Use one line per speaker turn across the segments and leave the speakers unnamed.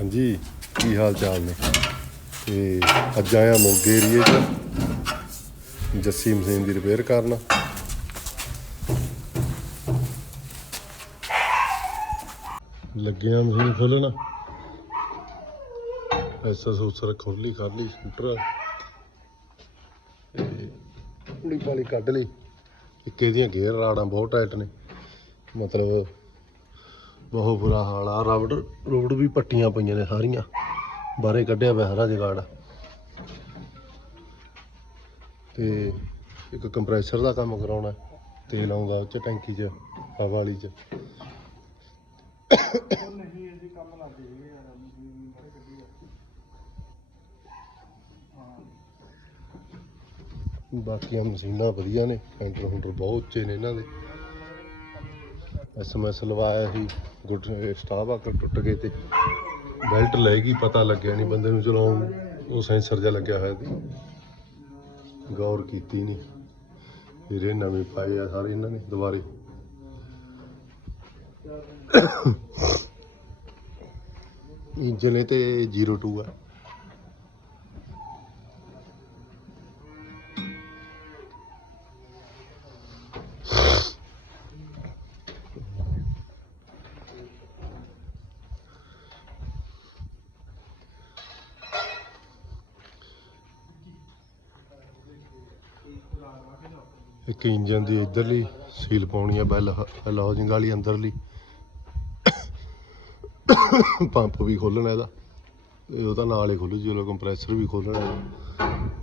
ਹਾਂਜੀ, ਕੀ ਹਾਲ ਚਾਲ ਨੇ? ਤੇ ਅੱਜ ਆਇਆ ਮੋਗੇ ਏਰੀਏ 'ਚ, ਜੱਸੀ ਮਸ਼ੀਨ ਦੀ ਰਿਪੇਅਰ ਕਰਨਾ। ਲੱਗਿਆ ਮਸ਼ੀਨ ਖੋਲਣਾ ਐਸਾ ਸੂਸਰ ਖੋਲੀ ਖਾਲੀ ਸਕੂਟਰ ਪੂਰੀ ਪਾਲੀ ਕੱਢ ਲਈ। ਇੱਕ ਇਹਦੀਆਂ ਗੇਅਰ ਰਾੜਾਂ ਬਹੁਤ ਟਾਈਟ ਨੇ। ਮਤਲਬ ਬਹੁਤ ਬੁਰਾ ਹਾਲ ਆ। ਰਬੜ ਰੋਡ ਵੀ ਪੱਟੀਆਂ ਪਈਆਂ ਨੇ ਸਾਰੀਆਂ। ਬਾਹਰੇ ਕੱਢਿਆ ਪਿਆ ਸਾਰਾ ਜਗਾੜ। ਤੇ ਇੱਕ ਕੰਪਰੈਸਰ ਦਾ ਕੰਮ ਕਰਾਉਣਾ ਤੇਲ ਆਉਂਦਾ ਉਹ ਚ, ਟੈਂਕੀ ਚ, ਹਵਾ ਵਾਲੀ ਚ।
ਨਹੀਂ ਇਹਦੀ ਕੰਮ ਲੱਗ ਜੇਗੇ ਯਾਰ ਆ
ਬਾਕੀਆਂ ਮਸ਼ੀਨਾਂ ਵਧੀਆ ਨੇ। ਫੈਂਟਰ ਹੁੰਡਰ ਬਹੁਤ ਉੱਚੇ ਨੇ ਇਹਨਾਂ ਦੇ। ਐਸਐਮਐਸ ਲਵਾਇਆ ਸੀ। ਗੁੱਡ ਸਟਾਫ ਆ ਟੁੱਟ ਗਏ ਤੇ ਬੈਲਟ ਲੈ ਗਈ, ਪਤਾ ਲੱਗਿਆ ਨਹੀਂ, ਬੰਦੇ ਨੂੰ ਚਲਾਉਣ ਉਹ ਸੈਂਸਰ ਜਿਹਾ ਲੱਗਿਆ ਹੋਇਆ ਸੀ। ਗੌਰ ਕੀਤੀ ਨਹੀਂ। ਫਿਰ ਨਵੇਂ ਪਾਏ ਆ ਸਾਰੇ ਇਹਨਾਂ ਨੇ ਦੁਬਾਰੇ। ਇੰਜਨ ਇਹ ਤੇ 02 ਆ। ਇੱਕ ਇੰਜਨ ਦੀ ਇਧਰਲੀ ਸੀਲ ਪਾਉਣੀ ਆ, ਬੈਲ ਲੌਜਿੰਗ ਵਾਲੀ ਅੰਦਰਲੀ। ਪੰਪ ਵੀ ਖੋਲਣਾ ਇਹਦਾ। ਉਹਦਾ ਨਾਲ ਹੀ ਖੁੱਲੂ ਜਦੋਂ ਕੰਪਰੈਸਰ ਵੀ ਖੋਲਣਾ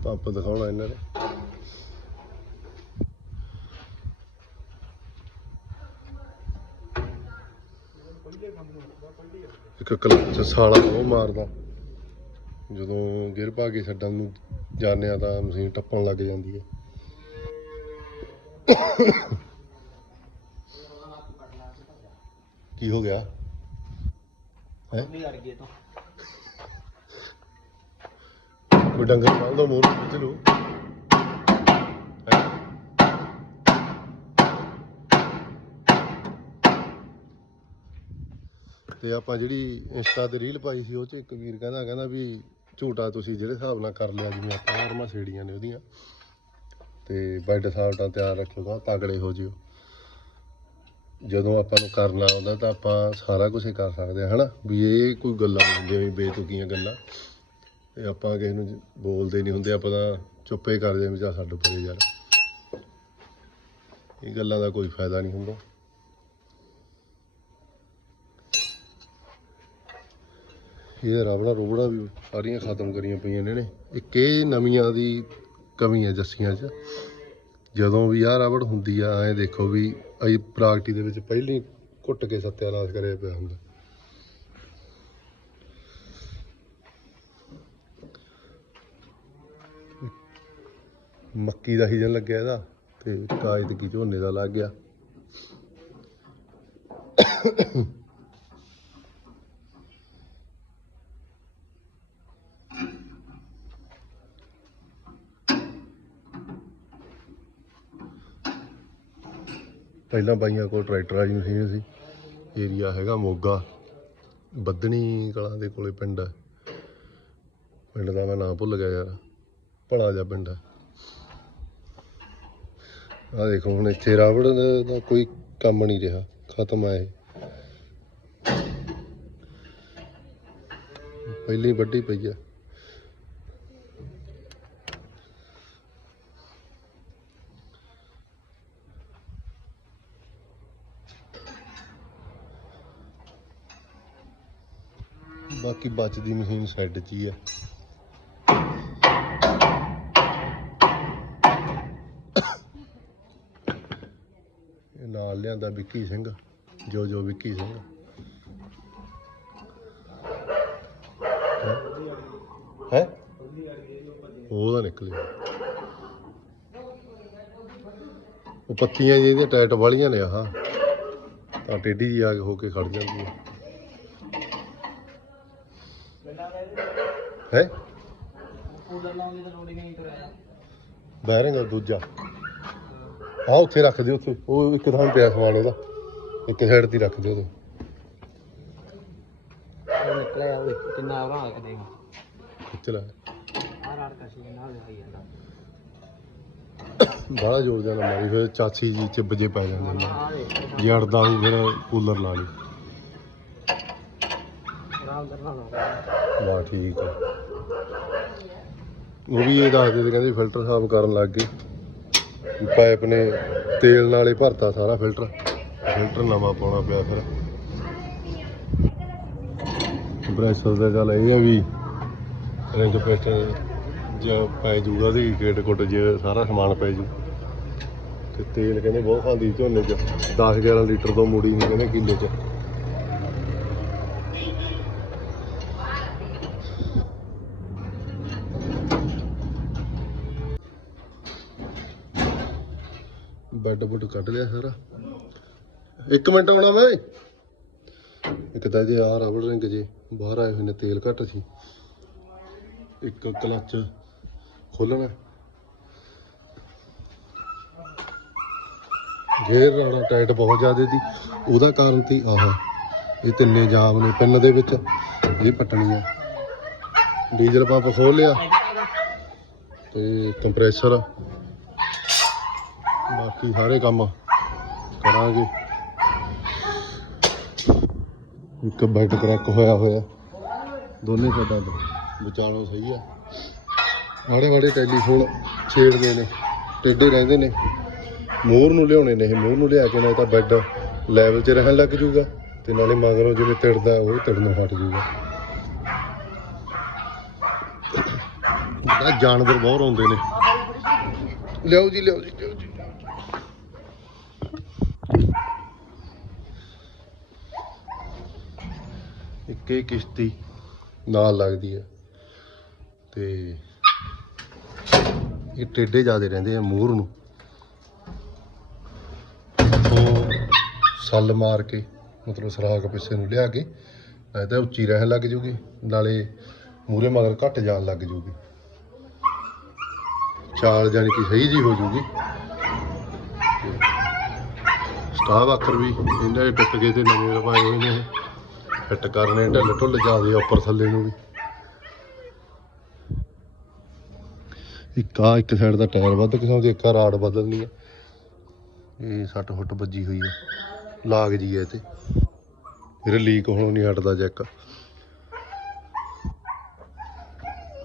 ਪੰਪ ਦਿਖਾਉਣਾ ਇਹਨਾਂ ਨੇ। ਇੱਕ ਕਲਚ ਸਾਲਾ ਉਹ ਮਾਰਦਾ। ਜਦੋਂ ਗਿਰ ਪਾ ਕੇ ਛੱਡਣ ਨੂੰ ਜਾਂਦੇ ਆ ਤਾਂ ਮਸ਼ੀਨ ਟੱਪਣ ਲੱਗ ਜਾਂਦੀ ਹੈ ਕੀ ਹੋ ਗਿਆ? ਹੈ?
ਨਹੀਂ ਅੜ ਗਏ ਤਾਂ
ਕੋਈ ਡੰਗਰ ਪਾਲ ਦੋ ਮੋਰ ਖਿੱਚ ਲਓ। ਹੈਂ? ਤੇ ਆਪਾਂ ਜਿਹੜੀ ਇੰਸਟਾ ਤੇ ਰੀਲ ਪਾਈ ਸੀ ਉਹ ਚ ਇੱਕ ਵੀਰ ਕਹਿੰਦਾ ਕਹਿੰਦਾ ਵੀ ਝੂਟਾ ਤੁਸੀਂ ਜਿਹੜੇ ਹਿਸਾਬ ਨਾਲ ਕਰ ਲਿਆ ਜਿਵੇਂ ਆਪਾਂ ਹਰਮਾ ਛੇੜੀਆਂ ਨੇ ਉਹਦੀਆਂ। ਤੇ ਬੈੱਡ ਸਾਲਟਾਂ ਤਿਆਰ ਰੱਖੋਗਾ ਤਗੜੇ ਹੋ ਜਿਓ। ਜਦੋਂ ਆਪਾਂ ਨੂੰ ਕਰਨਾ ਆਉਂਦਾ ਤਾਂ ਆਪਾਂ ਸਾਰਾ ਕੁਝ ਹੀ ਕਰ ਸਕਦੇ ਹਾਂ, ਹਨਾ? ਵੀ ਇਹ ਕੋਈ ਗੱਲਾਂ ਨਹੀਂ ਹੁੰਦੀਆਂ, ਵੀ ਬੇਤੁਕੀਆਂ ਗੱਲਾਂ। ਤੇ ਆਪਾਂ ਕਿਸੇ ਨੂੰ ਬੋਲਦੇ ਨਹੀਂ ਹੁੰਦੇ, ਆਪਾਂ ਤਾਂ ਚੁੱਪੇ ਕਰ ਜਾਂਦੇ ਵੀ ਜਾ ਛੱਡ ਪਰੇ ਯਾਰ ਇਹ ਗੱਲਾਂ ਦਾ ਕੋਈ ਫਾਇਦਾ ਨਹੀਂ ਹੁੰਦਾ। ਇਹ ਰਬੜਾ ਰੋਬੜਾ ਵੀ ਸਾਰੀਆਂ ਖਤਮ ਕਰੀਆਂ ਪਈਆਂ ਨੇ ਨੇ ਇੱਕ ਇਹ ਨਵੀਆਂ ਦੀ ਕਮੀ ਹੈ ਜੱਸੀਆਂ 'ਚ। ਜਦੋਂ ਵੀ ਆਹ ਰਬੜ ਹੁੰਦੀ ਆ, ਐ ਦੇਖੋ ਵੀ ਅਈ ਪ੍ਰਾਗਟੀ ਦੇ ਵਿੱਚ ਪਹਿਲਾਂ ਹੀ ਘੁੱਟ ਕੇ ਸੱਤਿਆਨਾਸ਼ ਕਰਿਆ ਪਿਆ ਹੁੰਦਾ। ਮੱਕੀ ਦਾ ਸੀਜ਼ਨ ਲੱਗਿਆ ਇਹਦਾ ਤੇ ਕਾਇਦ ਕੀ ਝੋਨੇ ਦਾ ਲੱਗ ਗਿਆ। ਪਹਿਲਾਂ ਬਾਈਆਂ ਕੋਲ ਟਰੈਕਟਰ ਵਾਲੀ ਮਸ਼ੀਨ ਸੀ ਏਰੀਆ ਹੈਗਾ ਮੋਗਾ ਬੱਦਣੀ ਕਲਾਂ ਦੇ ਕੋਲੇ ਪਿੰਡ ਹੈ। ਪਿੰਡ ਦਾ ਮੈਂ ਨਾਂ ਭੁੱਲ ਗਿਆ ਯਾਰ, ਭਲਾ ਜਾ ਪਿੰਡ ਹੈ। ਆ ਦੇਖੋ ਹੁਣ ਇੱਥੇ ਰਾਵੜ ਦਾ- ਕੋਈ ਕੰਮ ਨਹੀਂ ਰਿਹਾ, ਖਤਮ ਆ ਇਹ। ਪਹਿਲੀ ਵੱਡੀ ਪਈ ਆ ਬਾਕੀ ਬਚਦੀ ਮਸ਼ੀਨ ਸਾਈਡ 'ਚ ਹੀ ਆ। ਇਹ ਨਾਲ ਲਿਆਂਦਾ ਵਿੱਕੀ ਸਿੰਘ, ਜੋ ਜੋ ਵਿੱਕੀ ਸਿੰਘ। ਹੈ? ਉਹਦਾ ਨਿਕਲਿਆ ਉਹ ਪੱਤੀਆਂ ਜਿਹੜੀਆਂ ਟਾਈਟ ਵਾਲੀਆਂ ਨੇ ਆਹ। ਤਾਂ ਟੇਢੀ ਜੀ ਆ ਕੇ ਹੋ ਕੇ ਖੜ ਜਾਂਦੀ ਹੈ ਹੈ
ਕੂਲਰ ਤਾਂ ਨਹੀਂ
ਬੈਰਿੰਗ ਆ ਦੂਜਾ। ਆ ਉੱਥੇ ਰੱਖ ਦਿਓ ਉੱਥੇ। ਉਹ ਇੱਕ ਥਾਂ ਪਿਆ ਸਮਾਨ ਉਹਦਾ। ਇੱਕ ਸਾਈਡ ਤੇ ਹੀ ਰੱਖ ਦਿਓ
ਉਹ ਕਿੰਨਾ ਉਹਦਾ ਕਦੇ
ਖਿੱਚ ਲੈ।
ਆ ਰਾੜ ਕਸ਼ੀ ਨਾਲ ਹੋਈ ਜਾਂਦਾ
ਬਾਹਲਾ ਜੋਰ ਜਾਣਾ ਮਾਰੀ। ਫਿਰ ਚਾਚੀ ਜੀ ਚ ਵਜੇ ਪੈ ਜਾਂਦੇ ਨੇ। ਜੇ ਅੜਦਾ ਹੋਊ ਫਿਰ ਕੂਲਰ ਲਾ ਲਈ।
ਆਰਾਮ ਕਰਨਾ ਨਾ
ਵਾਹ ਠੀਕ ਆ। ਉਹ ਵੀ ਇਹ ਦੱਸਦੇ ਸੀ, ਕਹਿੰਦੇ ਫਿਲਟਰ ਸਾਫ਼ ਕਰਨ ਲੱਗ ਗਏ। ਵੀ ਪਾਈਪ ਨੇ ਤੇਲ ਨਾਲ ਹੀ ਭਰਤਾ ਸਾਰਾ ਫਿਲਟਰ। ਫਿਲਟਰ ਨਵਾਂ ਪਾਉਣਾ ਪਿਆ ਫਿਰ। ਕੰਪਰੈਸਰ ਦਾ ਚੱਲ ਇਹ ਆ ਵੀ ਰਿੰਜ ਪੈਟਰ ਜੇ ਪੈ ਜੂਗਾ ਉਹਦੀ ਗੇਟ ਕੁੱਟ ਜੇ ਸਾਰਾ ਸਮਾਨ ਪੈ ਜੂ। ਤੇ ਤੇਲ ਕਹਿੰਦੇ ਬਹੁਤ ਖਾਂਦੀ ਝੋਨੇ 'ਚ। 10 11 ਲੀਟਰ ਤੋਂ ਮੁੜੀ ਨਹੀਂ ਕਹਿੰਦੇ ਕਿੱਲੇ 'ਚ। ਬੈੱਡ ਬੁੱਡ ਕੱਢ ਲਿਆ ਸਾਰਾ। ਇੱਕ ਮਿੰਟ ਆਉਣਾ ਮੈਂ ਇੱਕ ਤਾਂ ਇਹਦੇ ਆ ਰਬੜ ਰਿੰਗ ਜੇ, ਬਾਹਰ ਆਏ ਹੋਏ ਨੇ, ਤੇਲ ਘੱਟ ਸੀ। ਇੱਕ ਕਲੱਚ ਖੋਲਣਾ ਗੇਅਰ ਰਾਣਾ ਟਾਈਟ ਬਹੁਤ ਜ਼ਿਆਦਾ ਸੀ। ਉਹਦਾ ਕਾਰਨ ਸੀ ਆਹ, ਇਹ ਤਿੰਨੇ ਜਾਮ ਨੇ ਪਿੰਨ ਦੇ ਵਿੱਚ। ਇਹ ਪਟਣੀ ਆ ਡੀਜ਼ਲ ਪੰਪ ਖੋਲ ਲਿਆ। ਤੇ ਕੰਪਰੈਸਰ ਬਾਕੀ ਸਾਰੇ ਕੰਮ ਕਰਾਂਗੇ। ਇੱਕ ਬੈਡ ਕਰੈਕ ਹੋਇਆ ਹੋਇਆ। ਦੋਨੇ ਸਾਡਾ ਵਿਚਾਲੋਂ ਸਹੀ ਆ। ਆੜੇ ਵਾੜੇ ਟੈਲੀਫੋਨ ਛੇੜਦੇ ਨੇ, ਟੇਢੇ ਰਹਿੰਦੇ ਨੇ। ਮੋਹਰ ਨੂੰ ਲਿਆਉਣੇ ਨੇ, ਇਹ ਮੋਹਰ ਨੂੰ ਲਿਆ ਕੇ ਨਾ ਤਾਂ ਬੈੱਡ ਲੈਵਲ 'ਚ ਰਹਿਣ ਲੱਗ ਜੂਗਾ ਤੇ ਨਾਲੇ ਮਗਰੋਂ ਜਿਵੇਂ ਤਿੜਦਾ, ਉਹ ਤਿੜਨੋਂ ਹਟ ਜੂਗਾ ਇਹਦਾ ਜਾਨਵਰ ਬਹੁਤ ਆਉਂਦੇ ਨੇ। ਲਿਆਓ ਜੀ ਲਿਆਓ ਜੀ ਲਿਆਓ ਜੀ। ਇੱਕੇ ਕਿਸ਼ਤੀ ਨਾਲ ਲੱਗਦੀ ਹੈ ਤੇ ਇਹ ਟੇਡੇ ਜਿਆਦੇ ਰਹਿੰਦੇ ਆ ਮੂਹਰ ਨੂੰ। ਉਹ ਸੱਲ ਮਾਰ ਕੇ, ਮਤਲਬ ਸਰਾਖ ਪਿੱਛੇ ਨੂੰ ਲਿਆ ਕੇ, ਨਾਲੇ ਤਾਂ ਉੱਚੀ ਰਹਿਣ ਲੱਗ ਜੂਗੀ, ਨਾਲੇ ਮੂਰੇ ਮਗਰ ਘੱਟ ਜਾਣ ਲੱਗ ਜੂਗੀ। ਚਾਲ ਜਾਨੀ ਕਿ ਸਹੀ ਜੀ ਹੋ ਜੂਗੀ। ਸਟਾਫ ਅੱਖਰ ਵੀ ਇਹਨਾਂ ਦੇ ਟੁੱਟ ਗਏ ਤੇ ਨਵੇਂ ਲਵਾਏ ਹੋਏ ਨੇ। ਫਿੱਟ ਕਰਨੇ, ਢਿੱਲ ਢੁੱਲ ਜਾਂਦੇ ਉੱਪਰ ਥੱਲੇ ਨੂੰ ਵੀ। ਇੱਕ ਆ ਇੱਕ ਸਾਈਡ ਦਾ ਟਾਇਰ ਵੱਧ ਕਿਸਮ ਦੀ, ਇੱਕ ਆ ਰਾਡ ਬਦਲਣੀ ਆ। ਇਹ ਸੱਟ ਫੁੱਟ ਵੱਜੀ ਹੋਈ ਆ। ਲਾਗ ਜੀ ਹੈ ਤੇ। ਫਿਰ ਲੀਕ ਹੋਣੋਂ ਨਹੀਂ ਹਟਦਾ ਜੈਕ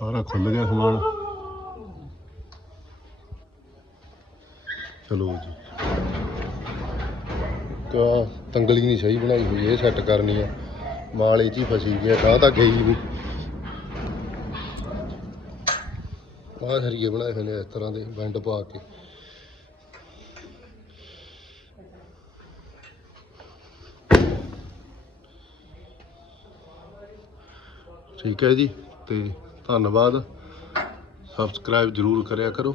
ਸਾਰਾ ਖੁੱਲ ਗਿਆ ਸਮਾਨ। ਚਲੋ ਜੀ। ਕਾ ਤੰਗਲੀ ਨਹੀਂ ਸਹੀ ਬਣਾਈ ਹੋਈ, ਇਹ ਸੈੱਟ ਕਰਨੀ ਆ। ਮਾਲ ਇਹ 'ਚ ਹੀ ਫਸੀ ਗਿਆ ਗਾਂ ਤਾਂ ਗਈ ਨਹੀਂ ਆਹ ਸਰੀਏ ਬਣਾਏ ਹੋਏ ਨੇ ਇਸ ਤਰ੍ਹਾਂ ਦੇ, ਬੈਂਡ ਪਾ ਕੇ। ਠੀਕ ਹੈ ਜੀ, ਤੇ ਧੰਨਵਾਦ। ਸਬਸਕ੍ਰਾਈਬ ਜਰੂਰ ਕਰਿਆ ਕਰੋ।